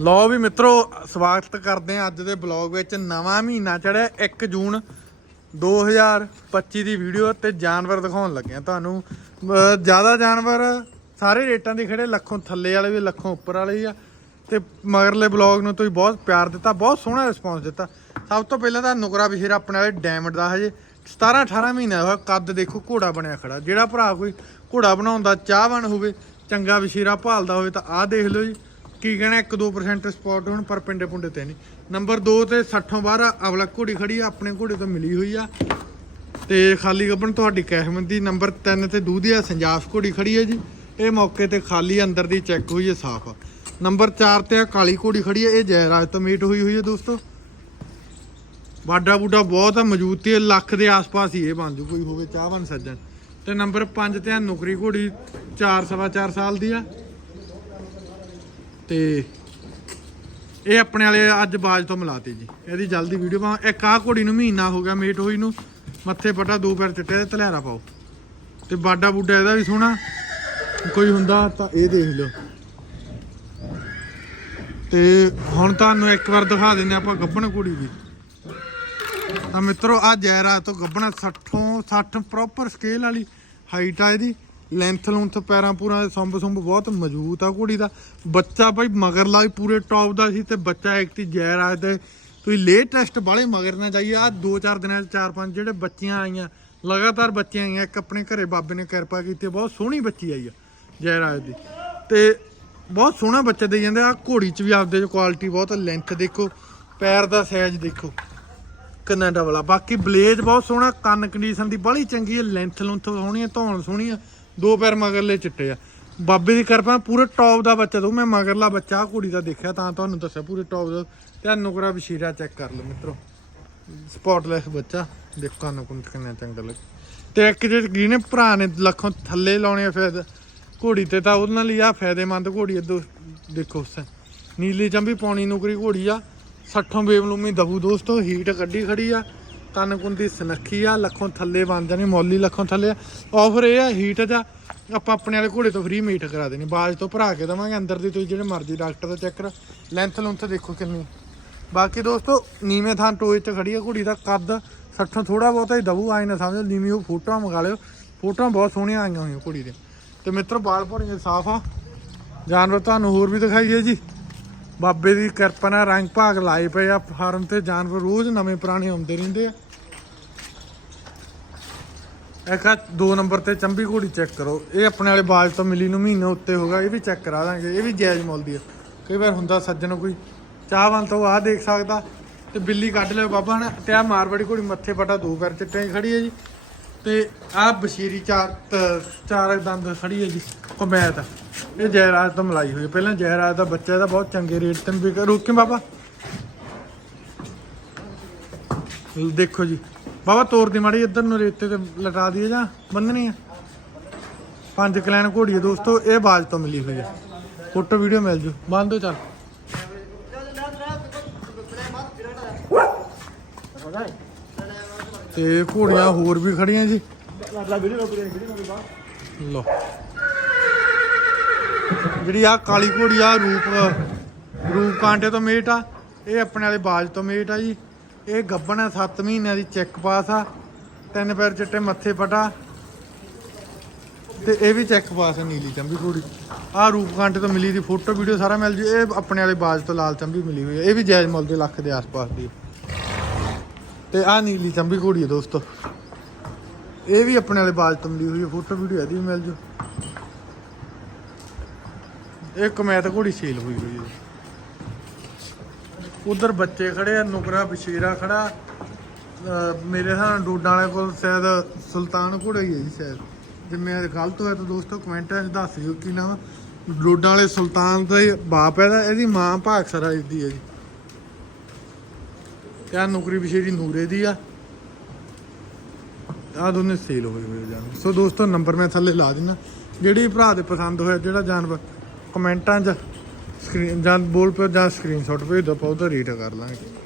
ਲਓ ਵੀ ਮਿੱਤਰੋ, ਸਵਾਗਤ ਕਰਦੇ ਆ ਅੱਜ ਦੇ ਬਲੌਗ ਵਿੱਚ। ਨਵਾਂ ਮਹੀਨਾ ਚੜਿਆ 1 ਜੂਨ 2025 ਦੀ ਵੀਡੀਓ ਤੇ ਜਾਨਵਰ ਦਿਖਾਉਣ ਲੱਗੇ ਆ ਤੁਹਾਨੂੰ। ਜ਼ਿਆਦਾ ਜਾਨਵਰ ਸਾਰੇ ਰੇਟਾਂ ਦੇ ਖੜੇ, ਲੱਖੋਂ ਥੱਲੇ ਵਾਲੇ ਵੀ, ਲੱਖੋਂ ਉੱਪਰ ਵਾਲੇ ਵੀ ਆ। ਤੇ ਮਗਰਲੇ ਬਲੌਗ ਨੂੰ ਤੁਸੀਂ ਬਹੁਤ ਪਿਆਰ ਦਿੱਤਾ, ਬਹੁਤ ਸੋਹਣਾ ਰਿਸਪੌਂਸ ਦਿੱਤਾ। ਸਭ ਤੋਂ ਪਹਿਲਾਂ ਤਾਂ ਨੁਕਰਾ ਵਿਸ਼ੇਰਾ ਆਪਣੇ ਵਾਲੇ ਡਾਇਮੰਡ ਦਾ ਹਜੇ। 17 18 ਮਹੀਨੇ ਹੋਇਆ, ਕੱਦ ਦੇਖੋ ਘੋੜਾ ਬਣਿਆ ਖੜਾ। ਜਿਹੜਾ ਭਰਾ ਕੋਈ ਘੋੜਾ ਬਣਾਉਣ ਦਾ ਚਾਹਵਾਨ ਹੋਵੇ, ਚੰਗਾ ਵਿਸ਼ੇਰਾ ਭਾਲਦਾ ਹੋਵੇ ਤਾਂ ਆਹ ਦੇਖ ਲਓ ਜੀ। ਕੀ ਕਹਿਣਾ 1-2% ਸਪੌਟ ਹੁਣ, ਪਰ ਪਿੰਡੇ ਪੁੰਡੇ ਤੇ ਨਹੀਂ। ਨੰਬਰ 2 ਤੇ 60 ਬਾਹਰ ਅਵਲਾ ਘੋੜੀ ਖੜੀ ਆ, ਆਪਣੇ ਘੋੜੇ ਤੋਂ ਮਿਲੀ ਹੋਈ ਆ। ਤੇ ਖਾਲੀ ਗੱਬਣ ਤੁਹਾਡੀ ਕਹਿਮੰਦੀ। ਨੰਬਰ 3 ਤੇ ਦੂਧੀਆ ਸੰਜਾਫ ਘੋੜੀ ਖੜੀ ਹੈ ਜੀ। ਇਹ ਮੌਕੇ ਤੇ ਖਾਲੀ ਅੰਦਰ ਦੀ ਚੈੱਕ ਹੋਈ ਹੈ ਸਾਫ਼ ਨੰਬਰ 4 ਤੇ ਆ, ਕਾਲੀ ਘੋੜੀ ਖੜੀ ਹੈ ਇਹ ਜੈਰਾਜ ਤੋਂ ਮੀਟ ਹੋਈ ਹੋਈ ਹੈ ਦੋਸਤੋ। ਬਾਡਾ ਬੂਡਾ ਬਹੁਤ ਆ ਮਜ਼ਬੂਤੀ ਹੈ ਲੱਖ ਦੇ ਆਸ-ਪਾਸ ਹੀ ਇਹ ਬਣ ਜੂ, ਕੋਈ ਹੋਵੇ ਚਾਹਵਾਨ ਸੱਜਣ। ਤੇ ਨੰਬਰ 5 ਤੇ ਆ, ਨੁਕਰੀ ਘੋੜੀ 4 ਸਵਾ 4 ਸਾਲ ਦੀ ਆ। ਤੇ ਇਹ ਆਪਣੇ ਵਾਲੇ ਅੱਜ ਬਾਜ ਤੋਂ ਮਿਲਾਤੀ ਜੀ। ਇਹਦੀ ਜਲਦੀ ਵੀਡੀਓ ਪਾ ਇੱਕ ਆਹ ਘੋੜੀ ਨੂੰ ਮਹੀਨਾ ਹੋ ਗਿਆ ਮੇਟ ਹੋਈ ਨੂੰ। ਮੱਥੇ ਪਟਾ, ਦੋ ਪੈਰ ਚਿੱਟੇ ਤੇ ਤਲਹਿਰਾ ਪਾਓ। ਤੇ ਬਾਡਾ ਬੂਡਾ ਇਹਦਾ ਵੀ ਸੋਹਣਾ। ਕੋਈ ਹੁੰਦਾ ਤਾਂ ਇਹ ਦੇਖ ਲਓ। ਤੇ ਹੁਣ ਤੁਹਾਨੂੰ ਇੱਕ ਵਾਰ ਦਿਖਾ ਦਿੰਦੇ ਆਪਾਂ ਗੱਬਣ ਕੁੜੀ ਵੀ ਤਾਂ ਮਿੱਤਰੋ ਆ ਜੈਰਾ ਤੋਂ ਗੱਬਣਾ 60 60 ਪ੍ਰੋਪਰ ਸਕੇਲ ਵਾਲੀ ਹਾਈਟ ਆ ਇਹਦੀ। ਲੈਂਥ ਲੂੰਥ ਪੈਰਾਂ ਪੂਰਾ ਸੰਭ ਸੰਭ ਬਹੁਤ ਮਜ਼ਬੂਤ ਆ ਘੋੜੀ ਦਾ। ਬੱਚਾ ਭਾਈ ਮਗਰਲਾ ਵੀ ਪੂਰੇ ਟੌਪ ਦਾ ਸੀ ਤੇ ਬੱਚਾ ਇੱਕ ਤੀ ਜੈਰਾ ਤੇ ਤੁਸੀਂ ਲੇਟੈਸਟ ਬਾਲੇ ਮਗਰ ਨਾ ਜਾਈਏ ਆ ਦੋ ਚਾਰ ਦਿਨਾਂ ਚ ਚਾਰ ਪੰਜ ਜਿਹੜੇ ਬੱਚੀਆਂ ਆਈਆਂ, ਲਗਾਤਾਰ ਬੱਚੀਆਂ ਆਈਆਂ, ਇੱਕ ਆਪਣੇ ਘਰੇ ਬਾਬੇ ਨੇ ਕਿਰਪਾ ਕੀਤੀ, ਬਹੁਤ ਸੋਹਣੀ ਬੱਚੀ ਆਈ ਆ ਜੈ ਰਾਜ ਦੀ। ਤੇ ਬਹੁਤ ਸੋਹਣਾ ਬੱਚਾ ਦੇ ਜਾਂਦੇ ਆ ਘੋੜੀ ਚ ਵੀ ਆਪਦੇ ਕੁਆਲਿਟੀ ਬਹੁਤ ਲੈਂਥ ਦੇਖੋ, ਪੈਰ ਦਾ ਸਾਈਜ਼ ਦੇਖੋ, ਕਿੰਨਾ ਡਬਲ ਆ ਬਾਕੀ ਬਲੇਜ ਬਹੁਤ ਸੋਹਣਾ, ਕੰਨ ਕੰਡੀਸ਼ਨ ਦੀ ਬੜੀ ਚੰਗੀ ਹੈ ਲੈਂਥ ਲੁੰਥ ਸੋਹਣੀ ਹੈ ਧੌਣ ਸੋਹਣੀ ਆ। ਦੋ ਪੈਰ ਮਗਰਲੇ ਚਿੱਟੇ ਆ। ਬਾਬੇ ਦੀ ਕਿਰਪਾ ਪੂਰੇ ਟੌਪ ਦਾ ਬੱਚਾ ਦਊ ਮੈਂ ਮਗਰਲਾ ਬੱਚਾ, ਆਹ ਕੁੜੀ ਦਾ ਦੇਖਿਆ ਤਾਂ ਤੁਹਾਨੂੰ ਦੱਸਿਆ, ਪੂਰੇ ਟੌਪ ਦਾ। ਤੇ ਆਹ ਨੁਕਰਾ ਬਸ਼ੀਰਾ ਚੈੱਕ ਕਰ ਲਓ ਮਿੱਤਰੋ। ਸਪੌਟਲੈਸ ਬੱਚਾ। ਦੇਖੋ ਕੰਨ ਕਿੰਨਾ ਚੰਗਾ ਲੱਗ ਤੇ ਇੱਕ ਜਿਹੜੇ ਗਈ ਨੇ ਭਰਾ ਨੇ ਲੱਖੋਂ ਥੱਲੇ ਲਾਉਣੇ ਆ ਫਿਰ ਘੋੜੀ ਤੇ ਤਾਂ ਉਹਨਾਂ ਲਈ ਆ ਫਾਇਦੇਮੰਦ ਘੋੜੀ ਆ ਦੋ ਦੇਖੋ ਸ ਨੀਲੀ ਚੰਬੀ ਪੌਣੀ ਨੁਕਰੀ ਘੋੜੀ ਆ। 60 ਬੇਵਲੂਮੀ ਦਬੂ ਦੋਸਤੋ ਹੀਟ ਕੱਢੀ ਖੜੀ ਆ। ਕੰਨ ਕੁੰਦੀ ਸਨੱਖੀ ਆ, ਲੱਖੋਂ ਥੱਲੇ ਬਣ ਜਾਣੀ, ਮੌਲੀ ਲੱਖੋਂ ਥੱਲੇ ਆਫਰ ਇਹ ਆ ਹੀਟ ਦਾ, ਆਪਾਂ ਆਪਣੇ ਵਾਲੇ ਘੋੜੇ ਤੋਂ ਫ੍ਰੀ ਮੀਟ ਕਰਾ ਦੇਣੀ। ਬਾਜ ਤੋਂ ਭਰਾ ਕੇ ਦਵਾਂਗੇ, ਅੰਦਰ ਦੀ ਤੁਸੀਂ ਜਿਹੜੇ ਮਰਜ਼ੀ ਡਾਕਟਰ ਦਾ ਚੈੱਕ ਕਰ। ਲੈਂਥ ਲੁੰਥ ਦੇਖੋ ਕਿੰਨੀ। ਬਾਕੀ ਦੋਸਤੋ, ਨੀਵੇਂ ਥਾਂ ਟੋਏ 'ਚ ਖੜੀ ਆ ਘੋੜੀ ਦਾ, ਕੱਦ 60 ਥੋੜਾ ਬਹੁਤਾ ਹੀ ਦਬੂ, ਆਏ ਨਾ ਸਮਝੋ, ਨੀਵੀਂ ਉਹ ਫੋਟੋਆਂ ਮੰਗਾ ਲਿਓ। ਫੋਟੋਆਂ ਬਹੁਤ ਸੋਹਣੀਆਂ ਆਈਆਂ ਹੋਈਆਂ ਘੋੜੀ ਦੇ ਤੇ ਮਿੱਤਰ ਬਾਲ ਭੌੜੀਆਂ ਸਾਫ਼ ਆ। ਜਾਨਵਰ ਤੁਹਾਨੂੰ ਹੋਰ ਵੀ ਦਿਖਾਈਏ ਜੀ। ਬਾਬੇ ਦੀ ਕਿਰਪਾ ਨਾਲ ਰੰਗ ਭਾਗ ਲਾਏ ਪਏ ਆ ਫਾਰਮ ਤੇ। ਜਾਨਵਰ ਰੋਜ਼ ਨਵੇਂ ਪੁਰਾਣੇ ਆਉਂਦੇ ਰਹਿੰਦੇ ਆ। ਇੱਕ ਆ ਦੋ ਨੰਬਰ ਤੇ ਚੰਬੀ ਘੋੜੀ ਚੈੱਕ ਕਰੋ। ਇਹ ਆਪਣੇ ਵਾਲੇ ਬਾਜ ਤੋਂ ਮਿਲੀ ਨੂੰ ਮਹੀਨੇ ਉੱਤੇ ਹੋਗਾ ਇਹ ਵੀ ਚੈੱਕ ਕਰਾ ਦਾਂਗੇ। ਇਹ ਵੀ ਜਾਇਜ਼ ਮੁੱਲ ਦੀ ਆ। ਕਈ ਵਾਰ ਹੁੰਦਾ ਸੱਜਣ ਕੋਈ ਚਾਹਵਾਨ ਤੋਂ ਆਹ ਦੇਖ ਸਕਦਾ। ਤੇ ਬਿੱਲੀ ਕੱਢ ਲਿਓ ਬਾਬਾ ਨੇ ਤੇ ਆ ਮਾਰਵਾੜੀ ਘੋੜੀ ਮੱਥੇ ਪਟਾ ਦੋ ਪੈਰ ਚਿੱਟੇ ਖੜੀ ਹੈ ਜੀ। ਤੇ ਆ ਬਸ਼ੀਰੀ ਚਾਰ ਤ- ਚਾਰ ਦੰਦ ਖੜੀ ਹੈ ਜੀ ਕਮੈਤ ਇਹ ਜੈਰਾਜ ਤੋਂ ਮਲਾਈ ਹੋਈ ਹੈ। ਪਹਿਲਾਂ ਜੈਰਾਜ ਦਾ ਬੱਚਾ ਇਹਦਾ ਬਹੁਤ ਚੰਗੇ ਰੇਟ ਤੇ ਵੀ ਰੋਕੇ ਬਾਬਾ ਦੇਖੋ ਜੀ ਬਾਬਾ ਤੋਰ ਦੀ ਮਾੜੀ ਇੱਧਰ ਨੂੰ ਰੇਤੇ ਤੇ ਲਟਾ ਦਈਏ ਜਾਂ ਬੰਨਣੀ ਆ ਪੰਜ ਕਲੈਨ ਘੋੜੀ ਹੈ ਦੋਸਤੋ ਇਹ ਬਾਜ ਤੋਂ ਮਿਲੀ ਹੋਈ ਹੈ ਫੋਟੋ ਵੀਡੀਓ ਮਿਲ ਜੂ ਬੰਦ ਹੋ ਚੱਲ ਤੇ ਘੋੜੀਆਂ ਹੋਰ ਵੀ ਖੜੀਆਂ ਜੀ। ਲੋ ਜਿਹੜੀ ਆ ਕਾਲੀ ਘੋੜੀ ਆ ਰੂਪ ਰੂਪ ਕਾਂਟੇ ਤੋਂ ਮੇਟ ਆ। ਇਹ ਆਪਣੇ ਵਾਲੇ ਬਾਜ ਤੋਂ ਮੇਟ ਆ ਜੀ। ਇਹ ਗੱਬਣ ਆ 7 ਮਹੀਨਿਆਂ ਦੀ ਚੈੱਕ ਪਾਸ ਆ। ਤਿੰਨ ਪੈਰ ਚਿੱਟੇ, ਮੱਥੇ ਪਟਾ ਤੇ ਇਹ ਵੀ ਚੈੱਕ ਪਾਸ ਹੈ ਨੀਲੀ ਚੰਬੀ ਘੋੜੀ। ਆ ਰੂਪ ਤੋਂ ਮਿਲੀ ਦੀ ਫੋਟੋ, ਵੀਡੀਓ ਸਾਰਾ ਮਿਲ ਜੂ। ਇਹ ਆਪਣੇ ਵਾਲੇ ਬਾਜ ਤੋਂ ਲਾਲ ਚੰਬੀ ਮਿਲੀ ਹੋਈ ਹੈ ਇਹ ਵੀ ਜਾਇਜ਼ ਮੁੱਲ ਦੇ ਲੱਖ ਦੇ ਆਸ-ਪਾਸ ਦੀ ਤੇ ਆ ਨੀਲੀ ਚੰਬੀ ਘੋੜੀ ਹੈ ਦੋਸਤੋ। ਇਹ ਵੀ ਆਪਣੇ ਵਾਲੇ ਬਾਲਤਮ ਦੀ ਹੋਈ ਹੈ, ਫੋਟੋ ਵੀਡੀਓ ਇਹਦੀ ਮਿਲ ਜੂ। ਇਹ ਕਮੈਤ ਘੋੜੀ ਸੇਲ ਹੋਈ ਹੋਈ ਹੈ। ਉਧਰ ਬੱਚੇ ਖੜੇ ਆ, ਨੁਕਰਾ ਬਸ਼ੀਰਾ ਖੜਾ। ਮੇਰੇ ਹਾਂ ਡੋਡਾਂ ਵਾਲੇ ਕੋਲ ਸ਼ਾਇਦ ਸੁਲਤਾਨ ਘੋੜਾ ਹੀ ਹੈ ਜੀ ਸ਼ਾਇਦ। ਜੇ ਮੈਂ ਗਲਤ ਹੋਇਆ ਤਾਂ ਦੋਸਤੋ ਕਮੈਂਟਾਂ 'ਚ ਦੱਸ ਦਿਓ ਕੀ ਨਾਮ ਆ। ਡੋਡਾਂ ਵਾਲੇ ਸੁਲਤਾਨ ਦਾ ਹੀ ਬਾਪ ਹੈ ਦਾ ਇਹਦੀ ਮਾਂ ਭਾਗਸਰਾ ਦੀ ਹੈ ਜੀ। ਤੇ ਆਹ ਨੁਕਰੀ ਬਸ਼ੀਰੀ ਨੂਰੇ ਦੀ ਆ? ਆ ਦੋਨੇ ਸੇਲ ਹੋਏ ਹੋਏ ਜਾਨਵਰ ਸੋ ਦੋਸਤੋ ਨੰਬਰ ਮੈਂ ਥੱਲੇ ਲਾ ਦਿੰਦਾ ਜਿਹੜੀ ਭਰਾ ਦੇ ਪਸੰਦ ਹੋਇਆ, ਜਿਹੜਾ ਜਾਨਵਰ ਕਮੈਂਟਾਂ 'ਚ ਸਕਰੀਨ ਜਾਂ ਬੋਲ ਪੇ ਜਾਂ ਸਕਰੀਨਸ਼ਾਟ ਭੇਜ ਦੋ, ਆਪਾਂ ਉਹਦਾ ਰੇਟ ਕਰ ਲਾਂਗੇ।